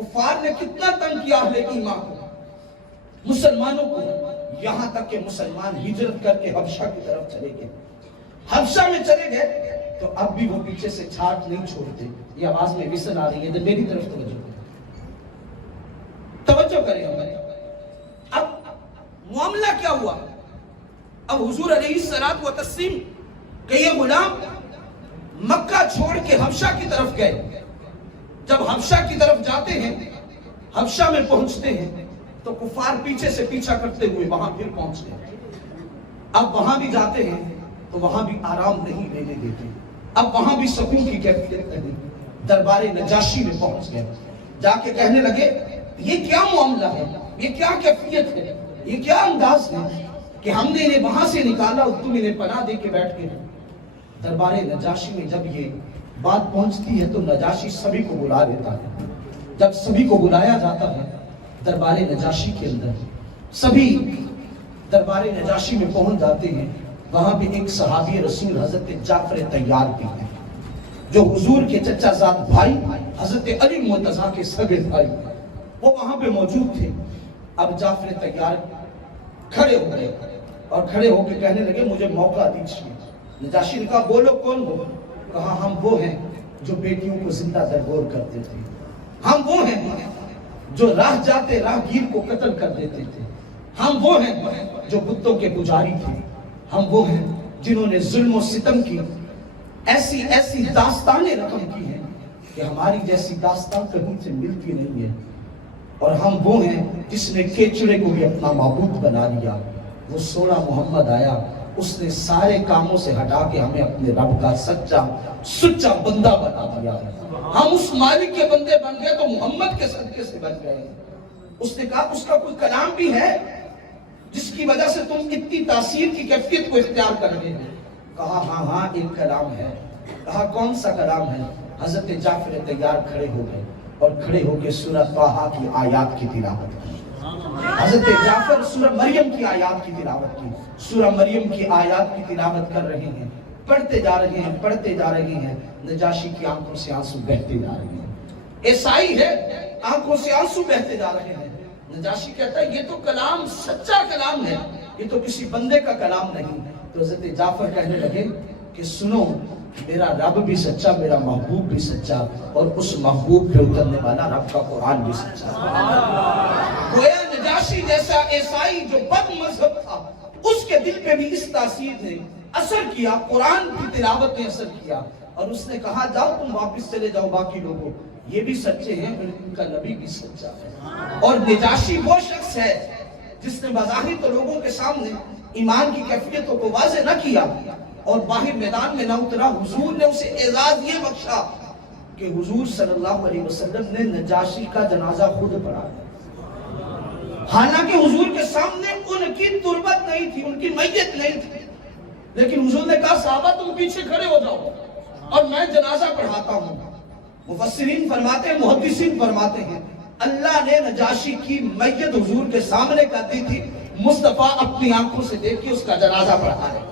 کفار نے کتنا تنگ کیا اہل ایمان کو، مسلمانوں کو، یہاں تک کہ مسلمان ہجرت کر کے حبشہ کی طرف چلے گئے۔ حبشہ میں چلے گئے تو اب بھی وہ پیچھے سے چھاٹ نہیں چھوڑتے۔ یہ آواز میں وصل آ رہی ہے تو میری طرف توجہ کریں ہمارے۔ اب معاملہ کیا ہوا؟ اب حضور علیہ الصلوۃ والتسلیم کہ یہ غلام مکہ چھوڑ کے حبشہ کی طرف گئے۔ جب حبشہ کی طرف جاتے ہیں، حبشہ میں پہنچتے ہیں تو کفار پیچھے سے پیچھا کرتے ہوئے وہاں پھر پہنچ گئے۔ اب وہاں بھی جاتے ہیں تو وہاں بھی آرام نہیں لینے دیتے، اب وہاں بھی سکون کی کیفیت نہیں۔ دربار نجاشی میں پہنچ گئے، جا کے کہنے لگے یہ کیا معاملہ ہے، یہ کیا کیفیت ہے، یہ کیا انداز ہے کہ ہم نے انہیں وہاں سے نکالا اور تم انہیں پناہ دے کے بیٹھ گئے۔ دربار نجاشی میں جب یہ بات پہنچتی ہے تو نجاشی سبھی کو بلا لیتا ہے۔ جب سبھی کو بلایا جاتا ہے دربار نجاشی کے اندر، سبھی دربار نجاشی میں پہنچ جاتے ہیں۔ وہاں پہ ایک صحابی رسول حضرت جعفر طیار بھی ہیں، جو حضور کے چچا زاد بھائی حضرت علی مرتضیٰ کے سگے بھائی، وہ وہاں پہ موجود تھے۔ اب جعفر طیار کھڑے ہو گئے اور کھڑے ہو کے کہنے لگے مجھے موقع دیجیے۔ نجاشی نے کہا بولو کون ہو؟ کہا ہم وہ ہیں جو بیٹیوں کو زندہ درگور کرتے تھے، ہم وہ ہیں جو راہ جاتے راہگیر کو قتل کر دیتے تھے، ہم وہ ہیں جو بتوں کے پجاری تھے، ہم وہ ہیں جنہوں نے ظلم و ستم کی ایسی ایسی داستانیں رقم کی ہیں کہ ہماری جیسی داستان کہیں سے ملتی نہیں ہے، اور ہم وہ ہیں جس نے کیچڑے کو بھی اپنا معبود بنا لیا۔ وہ سونا محمد آیا، اس نے سارے کاموں سے ہٹا کے ہمیں اپنے رب کا سچا بندہ بنا دیا۔ ہم اس مالک کے بندے بن گئے تو محمد کے صدقے سے بن گئے۔ اس نے کہا اس کا کوئی کلام بھی ہے جس کی وجہ سے تم اتنی تاثیر کی کیفیت کو اختیار کر رہے ہیں؟ کہا ہاں ایک کلام ہے۔ کہا کون سا کلام ہے؟ حضرت جعفر طیار کھڑے ہو گئے اور کھڑے ہو کے سورہ طٰہٰ کی آیات کی تلاوت کی۔ حضرت جعفر سورہ مریم کی آیات کی تلاوت کی، سورہ مریم کی آیات کی تلاوت کر رہے ہیں، پڑھتے جا رہے ہیں، پڑھتے جا رہے ہیں۔ نجاشی کی آنکھوں سے آنسو بہتے جا رہے ہیں، عیسائی ہے، آنکھوں سے آنسو بہتے جا رہے ہیں۔ نجاشی کہتا ہے یہ تو کلام سچا کلام ہے، یہ تو کسی بندے کا کلام نہیں۔ تو حضرت جعفر کہنے لگے کہ سنو، میرا رب بھی سچا، میرا محبوب بھی سچا، اور اس محبوب پہ اترنے والا رب کا قرآن بھی سچا۔ گویا نجاشی جیسا عیسائی جو بد مذہب تھا، اس کے دل پہ بھی اس تاثیر نے اثر کیا، قرآن کی تلاوت نے اثر کیا، اور اس نے کہا جاؤ تم واپس چلے جاؤ باقی لوگوں، یہ بھی سچے ہیں اور ان کا نبی بھی سچا ہے۔ اور نجاشی وہ شخص ہے جس نے بظاہر تو لوگوں کے سامنے ایمان کی کیفیتوں کو واضح نہ کیا اور باہر میدان میں نہ اترا۔ حضور نے اسے اعزاز یہ بخشا کہ حضور صلی اللہ علیہ وسلم نے نجاشی کا جنازہ خود پڑھا، حالانکہ حضور کے سامنے ان کی تربت نہیں تھی، ان کی میت نہیں تھی، لیکن حضور نے کہا صحابہ تم پیچھے کھڑے ہو جاؤ اور میں جنازہ پڑھاتا ہوں۔ مفسرین فرماتے ہیں، محدثین فرماتے ہیں، اللہ نے نجاشی کی میت حضور کے سامنے کر دی تھی، مصطفیٰ اپنی آنکھوں سے دیکھ کے اس کا جنازہ پڑھا رہے۔